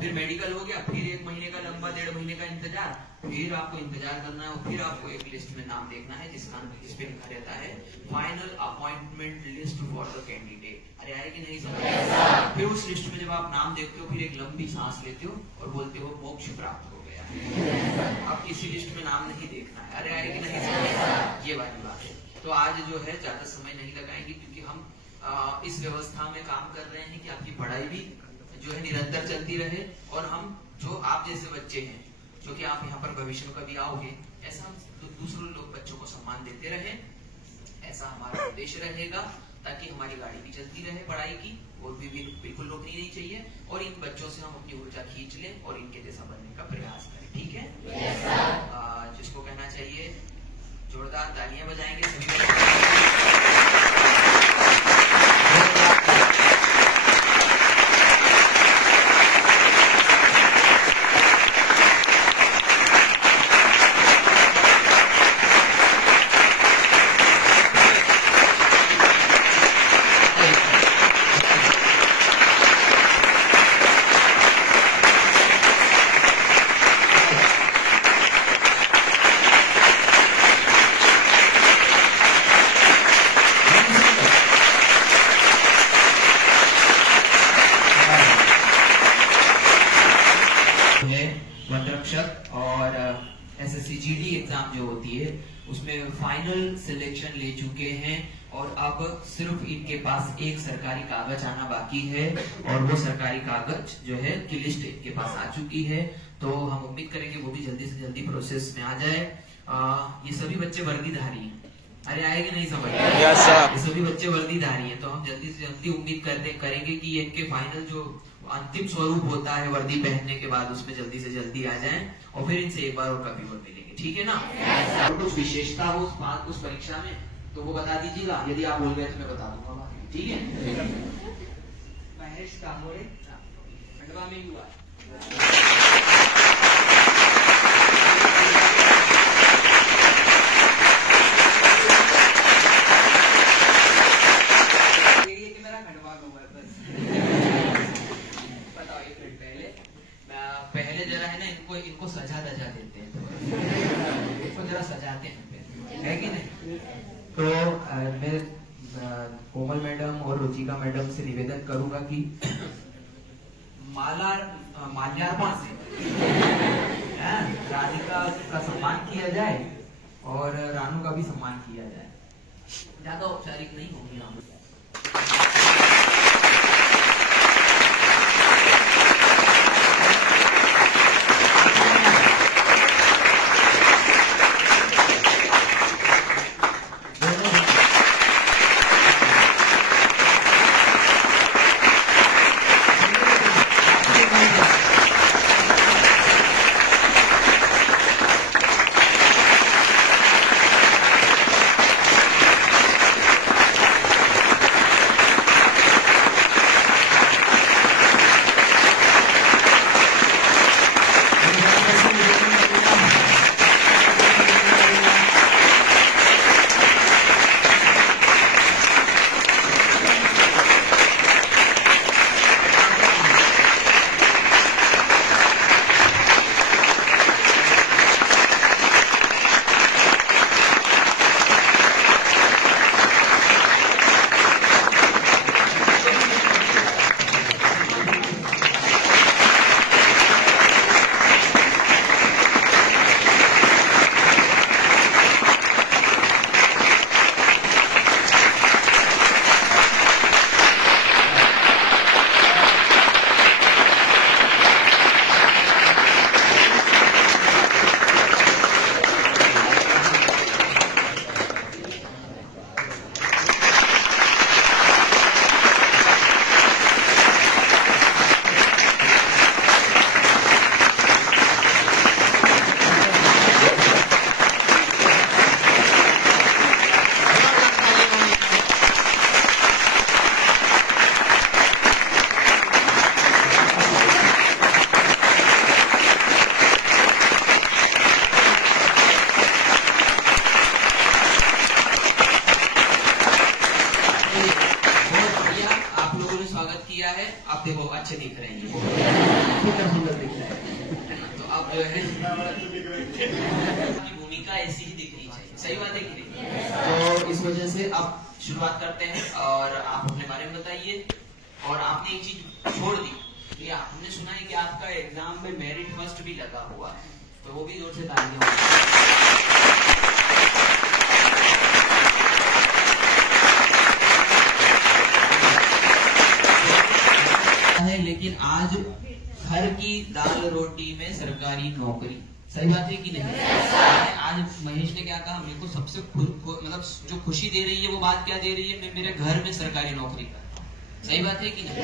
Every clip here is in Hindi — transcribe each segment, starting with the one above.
फिर मेडिकल हो गया, फिर 1 महीने का लंबा, 1.5 महीने का इंतजार, फिर आपको इंतजार करना है और फिर आपको एक लिस्ट में नाम देखना है जिसपे लिखा रहता है final appointment list for the candidate. अरे आए कि नहीं समझ? फिर उस लिस्ट में जब आप नाम देखते हो, फिर एक लंबी सांस लेते हो और बोलते हो मोक्ष प्राप्त हो गया। अब किसी लिस्ट में नाम नहीं देखना है। अरे आए कि नहीं समझ? ये वाली बात है। तो आज जो है ज्यादा समय नहीं लगाएंगे, क्योंकि हम इस व्यवस्था में काम कर रहे हैं कि आपकी पढ़ाई भी जो है निरंतर चलती रहे, और हम जो आप जैसे बच्चे हैं, जो कि आप यहाँ पर भविष्य में कभी आओगे, ऐसा हम दूसरे लोग बच्चों को सम्मान देते रहे, ऐसा हमारा उद्देश्य रहेगा, ताकि हमारी गाड़ी भी चलती रहे पढ़ाई की, और भी बिल्कुल नौकरी नहीं चाहिए, और इन बच्चों से हम अपनी ऊर्जा खींच लें और इनके जैसा बनने का प्रयास करें। ठीक है? जिसको कहना चाहिए जोरदार तालियां बजाएंगे सभी। वनरक्षक और एसएससी जीडी एग्जाम जो होती है उसमें फाइनल सिलेक्शन ले चुके हैं, और अब सिर्फ इनके पास एक सरकारी कागज आना बाकी है, और वो सरकारी कागज जो है की लिस्ट इनके पास आ चुकी है। तो हम उम्मीद करेंगे वो भी जल्दी से जल्दी प्रोसेस में आ जाए। ये सभी बच्चे वर्दीधारी हैं। अरे आएगी नहीं समझ? ये सभी बच्चे वर्दीधारी हैं, तो हम जल्दी से जल्दी उम्मीद करेंगे कि इनके फाइनल जो अंतिम स्वरूप होता है वर्दी पहनने के बाद, उसमें जल्दी से जल्दी आ जाएं, और फिर इनसे एक बार और कभी और मिलेंगे। ठीक है ना? और कुछ विशेषता हो उस परीक्षा में तो वो बता दीजिएगा, यदि आप बोल गए तो मैं बता दूंगा। ठीक है? महेश कामोरे, खंडवा में हुआ। पहले जरा है ना, इनको सजा दजा देते हैं, इनको जरा सजाते हैं, है कि नहीं? तो मैं कोमल मैडम और रुचिका मैडम से निवेदन करूंगा कि माल्यार्पण से राधिका का सम्मान किया जाए और रानू का भी सम्मान किया जाए। ज्यादा औपचारिक नहीं होगी हम। शुरुआत करते हैं और आप अपने बारे में बताइए। और आपने एक चीज छोड़ दी कि हमने सुना है कि आपका एग्जाम में मेरिट फर्स्ट भी लगा हुआ है, तो वो भी जोर से तालियां है। लेकिन आज घर की दाल रोटी में सरकारी नौकरी, सही बात है कि नहीं? आज महेश ने क्या कहा, मेरे को सबसे मतलब जो खुशी दे रही है वो बात क्या दे रही है, मैं मेरे घर में सरकारी नौकरी करता हूँ, सही बात है कि नहीं?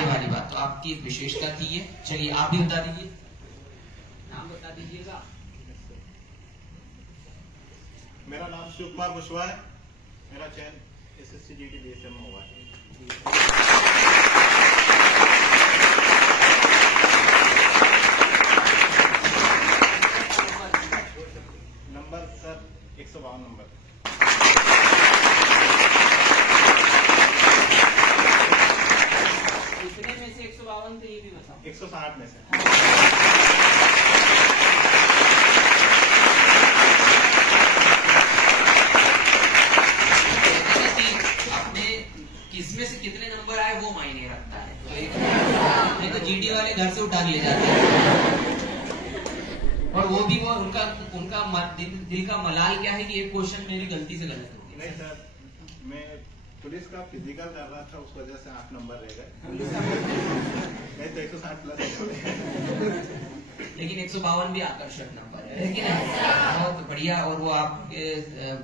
ये वाली बात तो आपकी एक विशेषता थी है। चलिए आप भी बता दीजिए, नाम बता दीजिएगा। मेरा नाम शिव कुमार कुशवाहा है। मेरा चयन SSC GD DSM में हुआ है। Number sir 152 number. कितने में से 152 थे ये भी बताओ। 160 में से। किसमें से कितने नंबर आए वो मायने रखता है, नहीं तो GD वाले घर से उठा ले जाते हैं। और वो भी वो उनका दिल का मलाल क्या है कि एक क्वेश्चन मेरी गलती से गलत हो गया। नहीं सर, मैं पुलिस का फिजिकल कर रहा था, उस वजह से 8 नंबर रह गए। नहीं तो 160 प्लस। लेकिन 152 भी आकर्षक नंबर है कि नहीं? बहुत बढ़िया। और वो आपके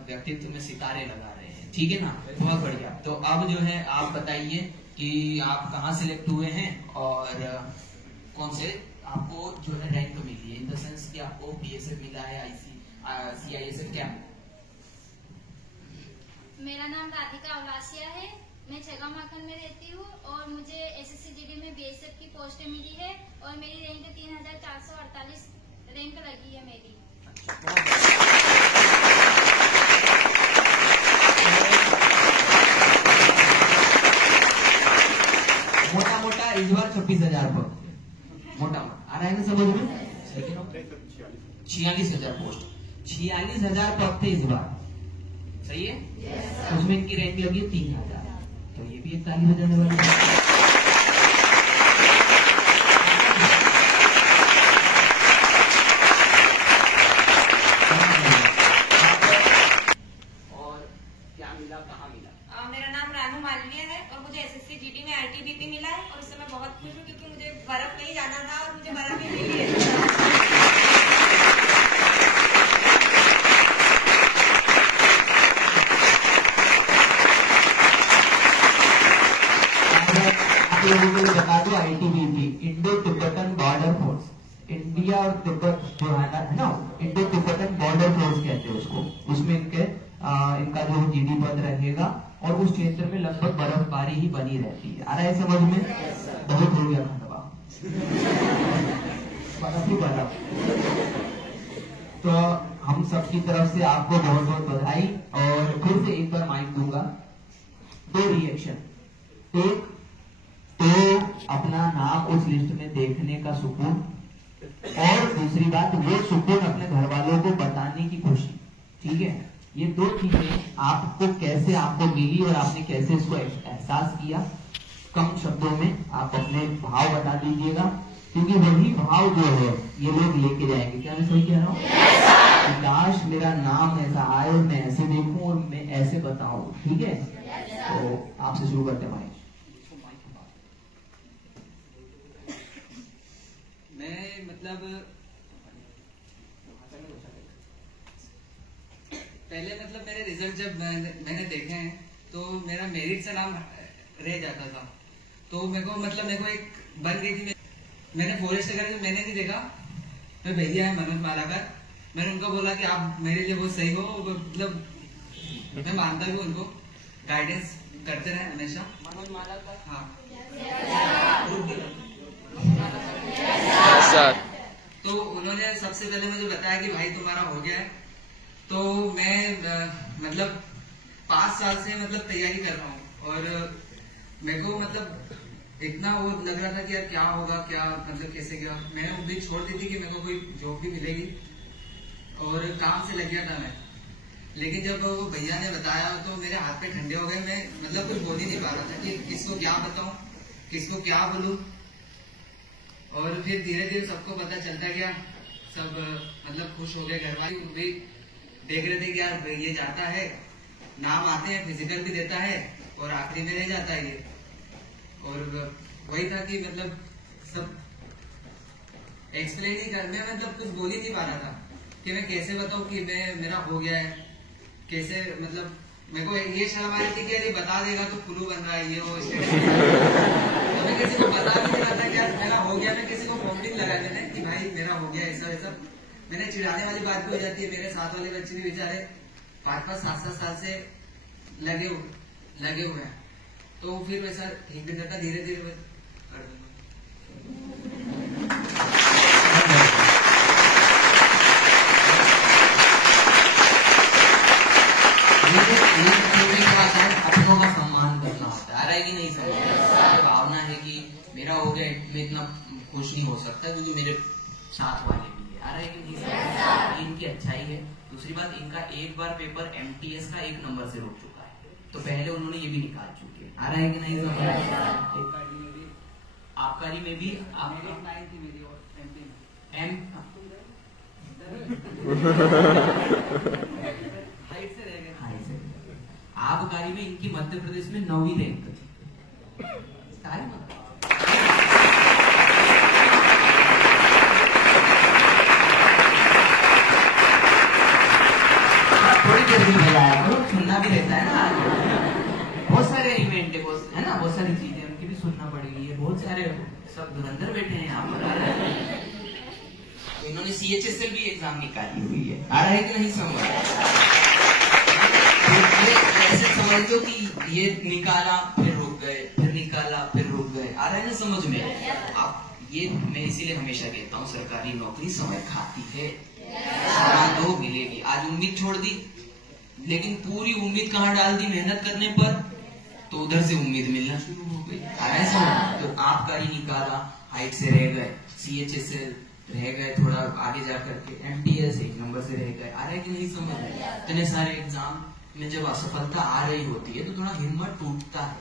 व्यक्तित्व में सितारे लगा रहे हैं, ठीक है ना? बहुत बढ़िया। तो अब जो है आप बताइए कि आप कहाँ सिलेक्ट हुए हैं और कौन से आपको जो है रैंक मिली है, इन द सेंस कि आपको BSF मिला है, CISF क्या? मेरा नाम राधिका अवलासिया है। मैं छगांव माखन में रहती हूँ और मुझे SSC GD में BSF की पोस्ट मिली है और मेरी रैंक 3448 रैंक लगी है मेरी। मोटा मोटा इस बार 26,000 पोस्ट, मोटा आ रहा है ना समझ में? 46,000 पोस्ट, 46,000 पद थे इस बार, सही है? yes, उसमें इनकी रैंक लगी 3,000, तो ये भी एक ताली बजाने वाली बात। और क्या मिला, कहाँ मिला? मेरा नाम रानू मालवीय है और मुझे SSC GD में ITBP मिला है और उससे मैं बहुत खुश हूँ क्योंकि मुझे बर्फ में ही जाना था और मुझे बर्फ ही मिली है। आप लोगों को बता दो, ITBP Indo Tibetan border force, India और तिब्बत जो है ना, इंडो तिब्बतन बॉर्डर फोर्स कहते हैं उसको। उसमें इनका जो GD पद रहेगा और उस क्षेत्र में लगभग बर्फबारी ही बनी रहती है। आ रहा है समझ में? बहुत हो गया खंडवा, बर्फ ही बर्फ। तो हम सबकी तरफ से आपको बहुत बहुत बधाई। और फिर से एक बार माइक दूंगा, 2 रिएक्शन। एक तो अपना नाम उस लिस्ट में देखने का सुकून, और दूसरी बात वो सुकून अपने घर वालों को बताने की खुशी, ठीक है? ये 2 चीजें आपको कैसे आपको मिली और आपने कैसे इसको एहसास किया, कम शब्दों में आप अपने भाव बता दीजिएगा, क्योंकि वही भाव जो है ये लोग लेके जाएंगे। क्या मैं सही कह रहा हूँ? काश मेरा नाम ऐसा आए और मैं ऐसे देखूं और मैं ऐसे बताऊं, ठीक है? तो आपसे शुरू करते हैं। मैं मतलब पहले मतलब मेरे रिजल्ट जब मैंने देखे हैं तो मेरा मेरिट से नाम रह जाता था, तो मेरे को एक बन गई थी। मैंने फॉरेस्ट करके मैंने नहीं देखा, मैं भैया है मनोज मालाकर, मैंने उनको बोला कि आप मेरे लिए बहुत सही हो, मतलब मैं मानता भी उनको, गाइडेंस करते रहे हमेशा। मनोज मालाकर, हाँ सर। तो उन्होंने सबसे पहले मुझे बताया कि भाई तुम्हारा हो गया है। तो मैं मतलब 5 साल से मतलब तैयारी कर रहा हूँ और मेरे को मतलब इतना वो लग रहा था कि यार क्या होगा, क्या मतलब कैसे क्या। मैंने उम्मीद छोड़ दी थी कि मेरे को कोई जॉब भी मिलेगी और काम से लग गया था मैं। लेकिन जब वो भैया ने बताया तो मेरे हाथ पे ठंडे हो गए। मैं मतलब कुछ बोल ही नहीं पा रहा था कि किसको क्या बताऊं, किसको क्या बोलूं। और फिर धीरे धीरे सबको पता चलता गया, सब मतलब खुश हो गए। घर वाले भी देख रहे थे कि यार ये जाता है, नाम आते हैं, फिजिकल भी देता है और आखिरी में रह जाता है ये। और वही था कि मतलब सब एक्सप्लेन ही कर, मैं मतलब कुछ बोल ही नहीं पा रहा था कि मैं कैसे बताऊं कि मेरा हो गया है, कैसे मतलब मेरे को ये शर्म आ रही थी कि अरे बता देगा तो फ्लू बन रहा है ये वो तो मैं किसी को बता भी नहीं रहा था कि यार मेरा हो गया। मैं किसी को फोन भी लगा देने कि भाई मेरा हो गया ऐसा ऐसा। मैंने चिढ़ाने वाली बात भी हो जाती है। मेरे साथ वाले बच्चे भी बेचारे 5-5, 7-7 साल से लगे हुए हैं, तो फिर वैसा ठीक भी करता धीरे धीरे कर दूंगा। अपनों का सम्मान करना होता है, आ रहा है कि नहीं समझ? भावना है कि मेरा हो गया, मैं इतना खुश नहीं हो सकता क्योंकि मेरे साथ वाले भी है, आ रहा है कि नहीं समझ? ये इनकी अच्छाई है। दूसरी बात, इनका एक बार पेपर MTS का 1 नंबर से रुक चुका है, तो पहले उन्होंने ये भी निकाल चुके हैं, आ रहा है कि नहीं समझ? आबकारी में भी आबकारी में इनकी मध्य प्रदेश में 9वीं रैंक थी। थोड़ी देर भी बजाया करो, सुनना भी रहता है ना। बहुत सारे इवेंट है ना, बहुत सारी चीजें उनकी भी सुनना पड़ेगी। ये बहुत सारे सब धुरंधर बैठे हैं यहाँ पर। तो इन्होंने CHSL भी एग्जाम निकाली हुई है, आ रहा है कि नहीं समझ? ऐसे समझ लो कि ये निकाला फिर रुक गए, फिर निकाला फिर रुक गए, आ रहा है ना समझ में? आप ये मैं इसीलिए हमेशा कहता हूँ, सरकारी नौकरी समय खाती है, दो मिलेगी। आज उम्मीद छोड़ दी, लेकिन पूरी उम्मीद कहाँ डाल दी? मेहनत करने पर, तो उधर से उम्मीद मिलना शुरू हो गई, आ रहा है समझ? तो आबकारी निकाला, हाइट से रह गए, CHSL रह गए, थोड़ा आगे जा करके MTS 1 नंबर से रह गए, आ रहा है कि नहीं समझ? इतने सारे एग्जाम में जब असफलता आ रही होती है तो थोड़ा हिम्मत टूटता है,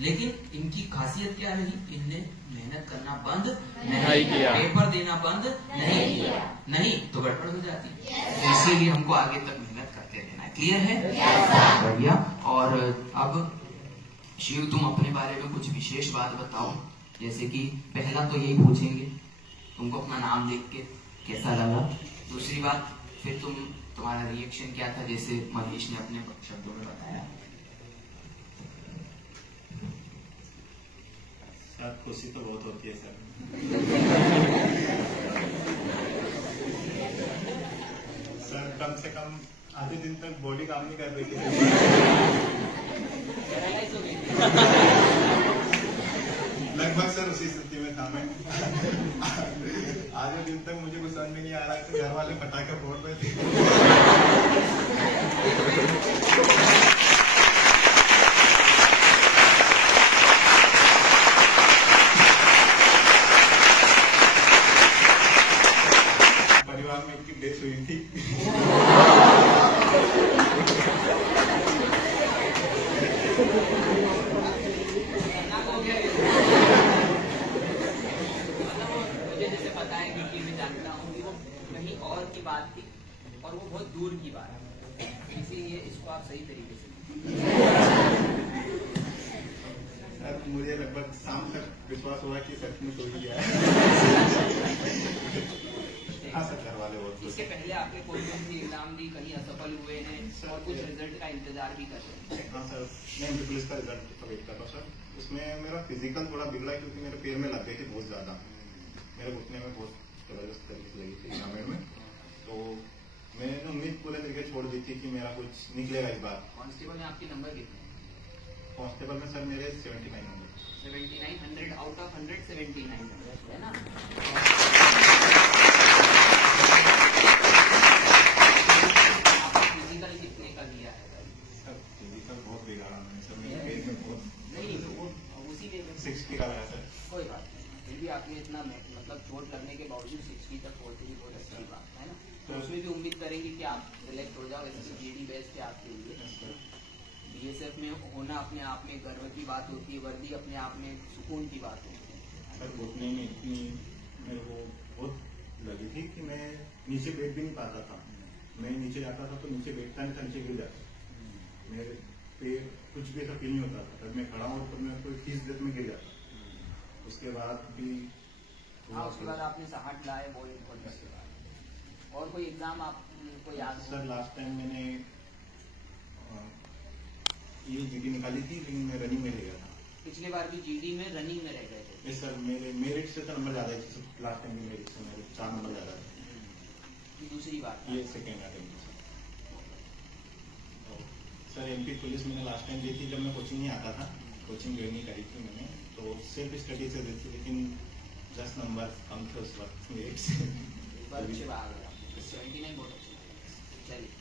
लेकिन इनकी खासियत क्या रही? इनने मेहनत करना बंद नहीं किया, पेपर देना बंद नहीं किया, नहीं तो गड़बड़ हो जाती। तो इसीलिए हमको आगे तक मेहनत करते रहना है। क्लियर है भैया? और अब शिव, तुम अपने बारे में कुछ विशेष बात बताओ। जैसे कि पहला तो यही पूछेंगे तुमको अपना नाम देख के कैसा लगा। दूसरी बात, फिर तुम्हारा रिएक्शन क्या था, जैसे मनीष ने अपने शब्दों में बताया। सर खुशी तो बहुत होती है सर। सर कम से कम आधे दिन तक बॉडी काम नहीं कर रही थी। लगभग सर उसी स्थिति में था मैं। आधे दिन तक मुझे कुछ समझ में नहीं आ रहा था, घर वाले पटाखे फोड़ रहे थे। परिवार में एक डेथ हुई थी। बात थी और वो बहुत दूर की बात है, इसीलिए इसको आप सही तरीके से सर मुझे लगभग शाम तक विश्वास हुआ कि सचमुच हो गया है। हाँ सर, घर वाले बहुत। इसके पहले आपने कोई भी एग्जाम दी, कहीं असफल हुए हैं और कुछ रिजल्ट का इंतजार भी कर रहे हैं? हाँ सर, मैं पुलिस का रिजल्ट वेट कर रहा हूँ सर। उसमें मेरा फिजिकल थोड़ा बिगड़ा क्योंकि मेरे पैर में लग गई थी बहुत ज्यादा, मेरे घुटने में बहुत जबरदस्त तरीके से लगी थी ग्रामीण में। तो मैंने उम्मीद पूरे तरीके छोड़ दी थी कि मेरा कुछ निकलेगा इस बार। कांस्टेबल में आपके नंबर कितने? कांस्टेबल में सर मेरे 79 नंबर। 7900 आउट ऑफ 100 79 है ना? आपने फिजिकल कितने का दिया है? सर फिजिकल बहुत बिगाड़ा मैंने सर, मेरे पेट में बहुत। नहीं तो वो उसी में 60 का लगा सर। कोई बात नहीं, फिर भी आपने इतना मतलब चोट लगने के बावजूद 60 तक पहुंचे, भी बहुत अच्छी बात है ना। तो उसमें भी उम्मीद करेंगे कि आप सिलेक्ट हो जाओ। SSGD बेस्ट है आपके लिए। BSF में होना अपने आप में गर्व की बात होती है, वर्दी अपने आप में सुकून की बात होती है। सर घुटने में इतनी मेरे को बहुत लगी थी कि मैं नीचे बैठ भी नहीं पाता था। मैं नीचे जाता था तो नीचे बैठता नहीं था, नीचे गिर जाता। मेरे पैर कुछ भी ऐसा फील नहीं होता था। जब मैं खड़ा हूँ तो मैं कोई खींच देते में गिर जाता। उसके बाद भी उसके बाद आपने 60 लाए वो एक और उसके बाद और कोई एग्जाम आपको याद हो? सर लास्ट टाइम मैंने ये GD निकाली थी, लेकिन मैं रनिंग में रह गया था। पिछले बार भी GD में रनिंग में रह गए थे? सर मेरे मेरिट से तो नंबर ज्यादा है। लास्ट टाइम भी मेरिट से मेरे 4 नंबर ज्यादा है। दूसरी बात ये second attempt sir MP police मैंने लास्ट टाइम दी थी जब मैं कोचिंग नहीं आता था। कोचिंग ज्वाइन नहीं करी थी मैंने, तो सेल्फ स्टडी से दी थी, लेकिन 10 नंबर कम थे उस वक्त मेरिट से। इस बार अच्छे आ गए आप 79 बहुत अच्छे। चलिए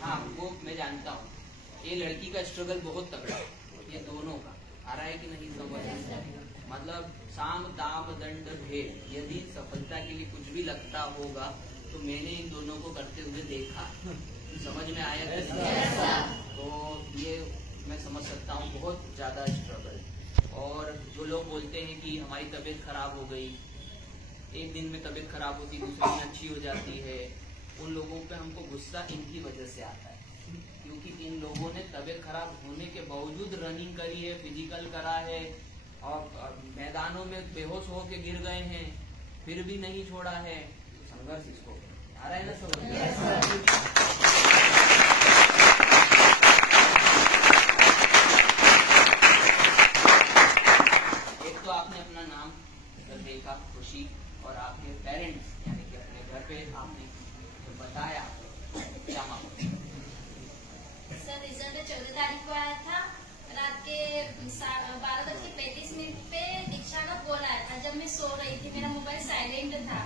हाँ, वो मैं जानता हूँ। ये लड़की का स्ट्रगल बहुत तगड़ा है, ये दोनों का आ रहा है कि नहीं समझ? मतलब साम दाम दंड भेद, यदि सफलता के लिए कुछ भी लगता होगा तो मैंने इन दोनों को करते हुए देखा। समझ में आया कैसे? तो ये मैं समझ सकता हूँ, बहुत ज्यादा स्ट्रगल। और जो लोग बोलते हैं कि हमारी तबीयत खराब हो गई, एक दिन में तबीयत खराब होती, दूसरे दिन अच्छी हो जाती है, उन लोगों पे हमको गुस्सा इनकी वजह से आता है। क्योंकि इन लोगों ने तबीयत खराब होने के बावजूद रनिंग करी है, फिजिकल करा है और मैदानों में बेहोश होके गिर गए हैं, फिर भी नहीं छोड़ा है। तो संघर्ष इसको आ रहा है ना समझ? एक तो आपने अपना नाम देखा, खुशी, और आपके पेरेंट्स यानी कि अपने घर पे आपने जो बताया क्या मामला? सर रिजल्ट 14 तारीख को आया था। रात के 12:35 पे दीक्षा का कॉल आया था जब मैं सो रही थी। मेरा मोबाइल साइलेंट था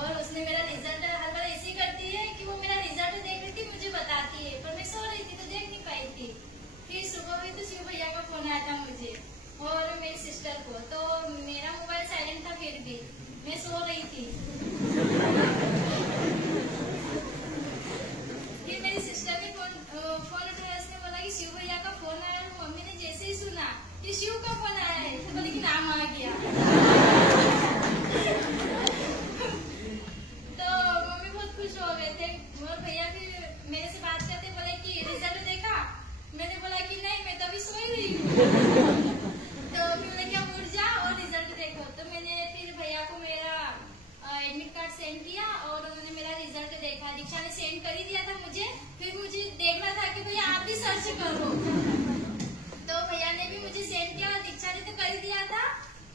और उसने मेरा रिजल्ट हर बार ऐसी करती है कि वो मेरा रिजल्ट देख रही थी, मुझे बताती है, पर मैं सो रही थी तो देख नहीं पाई थी। फिर सुबह हुई तो शिव भैया का फोन आया था मुझे और मेरी सिस्टर को, तो मेरा मोबाइल साइलेंट था, फिर भी मैं सो रही थी। फिर मेरी सिस्टर ने फोन उठाया, उसने बोला कि शिव भैया का फोन आया। मम्मी ने जैसे ही सुना कि शिव का फोन आया है तो बोली कि नाम आ गया। तो मम्मी बहुत खुश हो गए थे। और भैया फिर मेरे से बात करते बोले कि रिजल्ट देखा? मैंने बोला कि नहीं, मैं तो अभी सोई रही हूँ। तो फिर बोले कि अब उठ जा और रिजल्ट देखो। तो मैंने फिर भैया को मेरा एडमिट कार्ड सेंड किया और उन्होंने मेरा रिजल्ट देखा। दीक्षा ने सेंड कर ही दिया था मुझे, फिर मुझे देखना था कि भैया आप भी सर्च करो। तो भैया ने भी मुझे सेंड किया, दीक्षा ने तो कर ही दिया था।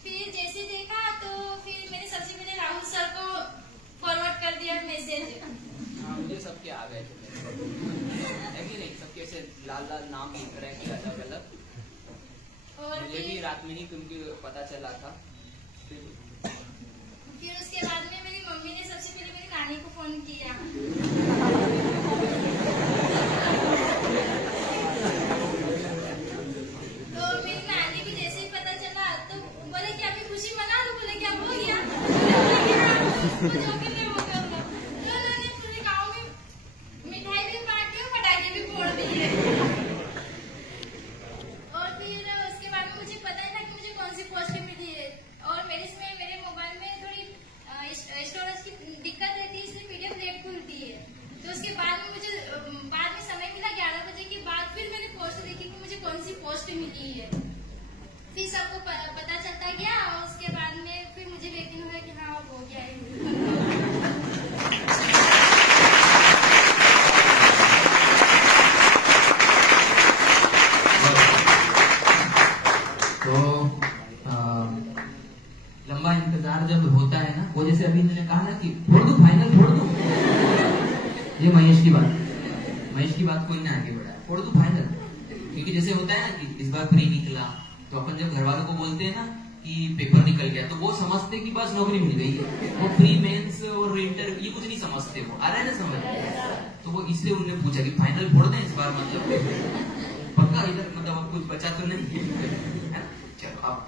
फिर जैसे देखा तो फिर मैंने सबसे पहले राहुल सर को फॉरवर्ड कर दिया मैसेज। हाँ, मुझे सबके आ गए थे, है कि नहीं? सबके ऐसे लाल लाल नाम लिख रहे थे अलग अलग। और मुझे भी रात में ही क्योंकि पता चला था। फिर उसके बाद में मेरी मम्मी ने सबसे पहले मेरी नानी को फोन किया। तो मेरी नानी भी जैसे ही पता चला तो बोले कि अभी खुशी मना लो। बोले क्या हो गया? जो भी मैं वो कर लो। तो उन्होंने पूरे गाँव में मिठाई भी बांटी और पटाखे भी फोड़ दिए। और फिर उसके बाद में मुझे पता ही था कि मुझे कौन सी पोस्ट मिली है। और मेरे मोबाइल में थोड़ी स्टोरेज की दिक्कत रहती है, इसलिए PDF लेट खुलती है। तो उसके बाद में मुझे बाद में समय मिला 11 बजे के बाद, फिर मैंने पोस्ट देखी कि मुझे कौन सी पोस्ट मिली है। फिर सबको पता चलता गया और उसके बाद में फिर मुझे यकीन हुआ कि हाँ हो गया है। लंबा इंतजार जब होता है ना, वो जैसे अभी मैंने कहा ना कि फोड़ दो फाइनल, फोड़ दो। ये महेश की बात कोई ना आगे बढ़ाया, फोड़ दो फाइनल। क्योंकि जैसे होता है ना कि इस बार प्री निकला, तो अपन जब घर वालों को बोलते हैं ना कि पेपर निकल गया, तो वो समझते कि बस नौकरी मिल गई है। वो प्री मेंस और इंटरव्यू ये कुछ नहीं समझते, वो आ रहा है ना समझ। तो वो इसलिए उन्होंने पूछा कि फाइनल फोड़ दें इस बार, मतलब पक्का इधर मतलब अब कुछ बचा तो नहीं है। चलो अब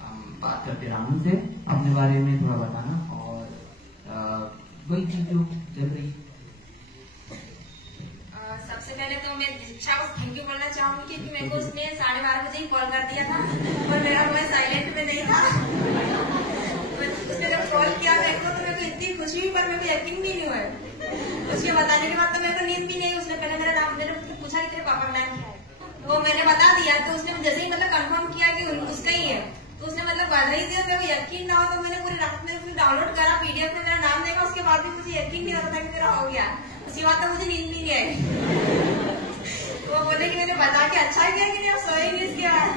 हम बात करते रानू से, अपने बारे में थोड़ा बताना और वही चीज जो चल रही। सबसे पहले तो मैं दीक्षा को थैंक यू बोलना चाहूंगी क्योंकि मेरे को उसने 12:30 बजे ही कॉल कर दिया था और मेरा मोबाइल साइलेंट में नहीं था। उसने जब कॉल किया मेरे को तो मेरे को इतनी खुशी हुई, पर मेरे को यकीन भी नहीं हुआ। उसके बताने के बाद तो मेरे को नींद भी नहीं। उसने पहले मेरा नाम मेरे पूछा कि तेरे पापा का नाम क्या है, वो मैंने बता दिया। तो उसने जैसे ही मतलब कंफर्म किया कि उसका ही है, तो उसने मतलब बधाई दी। मेरे को यकीन ना हो तो मैंने पूरी रात में डाउनलोड करा, पीडीएफ में मेरा नाम देखा, उसके बाद भी मुझे यकीन नहीं होता था कि मेरा हो गया। उसके बाद तो मुझे नींद भी नहीं आई। वो बोले कि मैंने बता के अच्छा किया कि नहीं, अब सोए नहीं इसके बाद।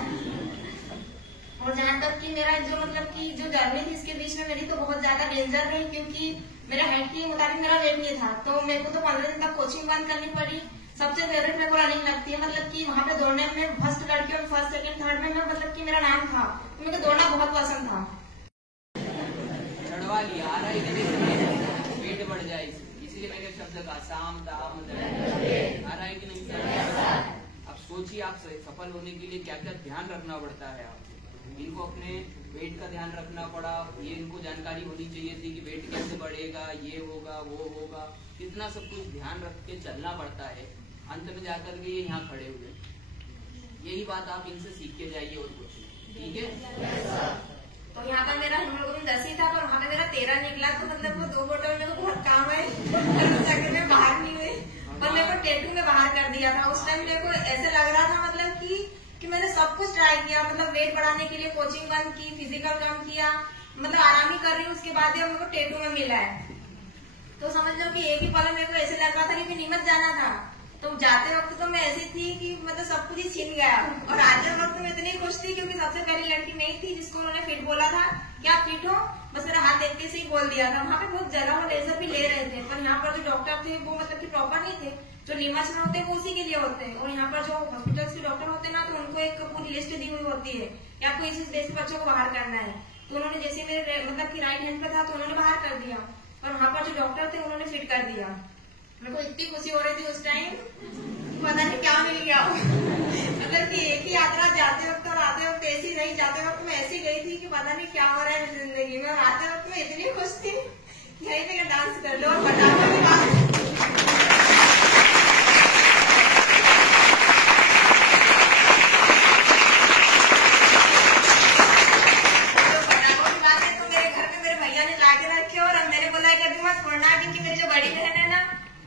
और जहाँ तक कि मेरा जो मतलब कि जो जर्नी थी इसके बीच में मेरी तो बहुत ज्यादा डेंजर रही, क्योंकि मेरा हाइट के मुताबिक मेरा वेट नहीं था। तो मेरे को तो 15 दिन तक कोचिंग बंद करनी पड़ी। सबसे फेवरेट मेरे को रनिंग लगती है, मतलब कि वहाँ पे दौड़ने में फर्स्ट लड़कियों में फर्स्ट सेकंड थर्ड में मैं मतलब कि मेरा नाम था, तो मेरे को दौड़ना बहुत पसंद था। चढ़वा लिया आ रहा है वेट बढ़ जाए, इसीलिए मैंने शब्द का साम दाम आ रहा है कि नहीं सर। अब सोचिए आप सफल होने के लिए क्या क्या ध्यान रखना पड़ता है। आप इनको अपने वेट का ध्यान रखना पड़ा, ये इनको जानकारी होनी चाहिए थी कि वेट कैसे बढ़ेगा, ये होगा वो होगा, इतना सब कुछ ध्यान रख के चलना पड़ता है। अंत में जाकर के ये यहाँ खड़े हुए, यही बात आप इनसे सीख के जाइए और कुछ, ठीक है। तो यहाँ पर मेरा हीमोग्लोबिन 10 ही था, पर वहाँ पे मेरा 13 निकला। तो मतलब वो 2 बोतल मेरे को बहुत काम है, पर में बाहर नहीं हुए। पर मेरे को टेटू में बाहर कर दिया था। उस टाइम मेरे को ऐसे लग रहा था मतलब कि मैंने सब कुछ ट्राई किया, मतलब वेट बढ़ाने के लिए कोचिंग बंद की, फिजिकल कम किया, मतलब आराम ही कर रही हूँ। उसके बाद मेरे को टेटू में मिला है। तो समझ लो कि एक ही पल मेरे को ऐसे लग रहा था कि नीमच जाना था। तो जाते वक्त तो मैं ऐसी थी कि मतलब सब कुछ ही छीन गया, और आते वक्त मैं इतनी खुश थी क्योंकि सबसे पहली लड़की नहीं थी जिसको उन्होंने फिट बोला था। क्या फिट हो? बस मेरा हाथ देखते से ही बोल दिया था। वहाँ पे बहुत जगह वो लेजर भी ले रहे थे, पर यहाँ पर जो डॉक्टर थे वो मतलब कि प्रॉपर नहीं थे। जो नीमच में होते हैं वो उसी के लिए होते हैं, और यहाँ पर जो हॉस्पिटल के डॉक्टर होते हैं ना, तो उनको एक पूरी लिस्ट दी हुई होती है कि आपको इस देश के बच्चों को बाहर करना है। तो उन्होंने जैसे मेरे मतलब की राइट हैंड पे था तो उन्होंने बाहर कर दिया, और वहाँ पर जो डॉक्टर थे उन्होंने फिट कर दिया। मेरे को इतनी खुशी हो रही थी उस टाइम, पता नहीं क्या मिल गया। मतलब कि एक ही यात्रा जाते वक्त और आते वक्त ऐसी रही। जाते वक्त मैं ऐसी गई थी कि पता नहीं क्या हो रहा है जिंदगी में, और आते वक्त मैं इतनी खुश थी यही पे डांस कर लो और बताना भी बात।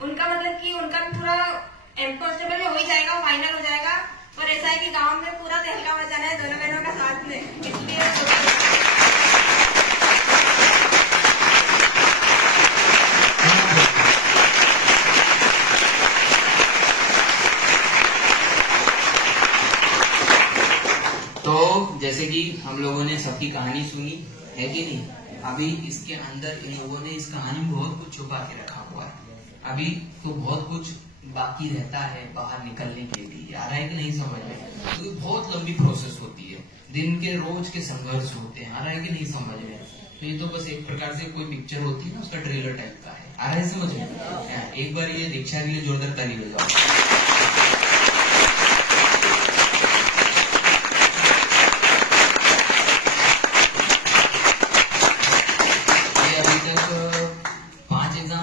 उनका मतलब कि उनका भी पूरा कांस्टेबल हो ही जाएगा, फाइनल हो जाएगा। पर ऐसा है कि गांव में पूरा तहलका मचाना है दोनों बहनों का साथ में, इसलिए तो जैसे कि हम लोगों ने सबकी कहानी सुनी है कि नहीं, अभी इसके अंदर इन लोगों ने इस कहानी में बहुत कुछ छुपा के रखा हुआ है। अभी तो बहुत कुछ बाकी रहता है बाहर निकलने के लिए, आ रहा है कि नहीं समझ में? तो बहुत लंबी प्रोसेस होती है, दिन के रोज के संघर्ष होते हैं, आ रहा है कि नहीं समझ में? तो ये तो बस एक प्रकार से कोई पिक्चर होती है ना, उसका ट्रेलर टाइप का है, आ रहा है समझ में? एक बार ये दीक्षा के लिए जोरदार ताली बजाओ।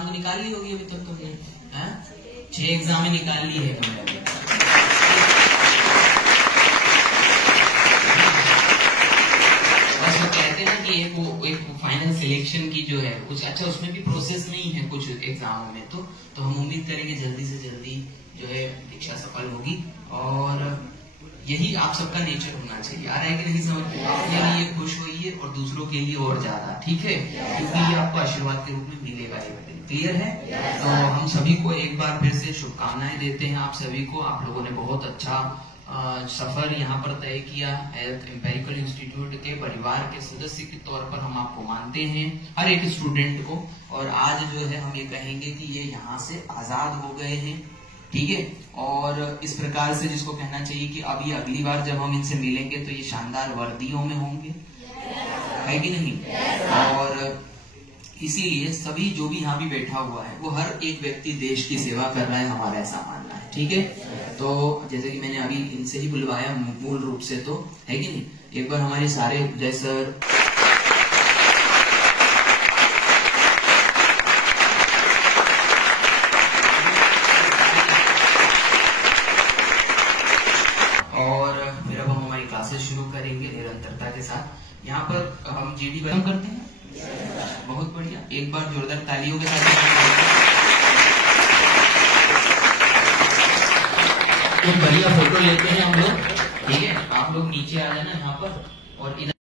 निकाल ली होगी अभी तक तुमने, 6 एग्जाम निकाल ली है तुमने। बस वो कहते हैं ना कि एक फाइनल सिलेक्शन की जो है कुछ अच्छा, उसमें भी प्रोसेस नहीं है कुछ एग्जामों में। तो हम उम्मीद करेंगे जल्दी से जल्दी जो है दीक्षा सफल होगी, और यही आप सबका नेचर होना चाहिए। आ रहा है कि नहीं समझ? अपने लिए खुश होइए और दूसरों के लिए और ज्यादा, ठीक है? क्योंकि ये आपको आशीर्वाद के रूप में मिलेगा एक दिन। क्लियर है? तो हम सभी को एक बार फिर से शुभकामनाएं देते हैं आप सभी को। आप लोगों ने बहुत अच्छा सफर यहाँ पर तय किया। हेल्थ एम्पेरिकल इंस्टीट्यूट के परिवार के सदस्य के तौर पर हम आपको मानते हैं, हर एक स्टूडेंट को। और आज जो है हम ये कहेंगे कि ये यहाँ से आजाद हो गए हैं, ठीक है? और इस प्रकार से जिसको कहना चाहिए कि अब ये अगली बार जब हम इनसे मिलेंगे तो ये शानदार वर्दियों में होंगे, है कि नहीं? और इसीलिए सभी जो भी यहाँ भी बैठा हुआ है वो हर एक व्यक्ति देश की सेवा कर रहा है, हमारा ऐसा मानना है। ठीक है, तो जैसे कि मैंने अभी इनसे ही बुलवाया मूल रूप से, तो है कि नहीं, एक बार हमारे सारे जय सर, और फिर अब हम हमारी क्लासेस शुरू करेंगे निरंतरता के साथ। यहाँ पर हम जीडी खत्म करते हैं। बहुत बढ़िया, एक बार जोरदार तालियों के साथ एक बढ़िया फोटो लेते हैं हम लोग। ठीक है, आप लोग नीचे आ जाना यहाँ पर और इधर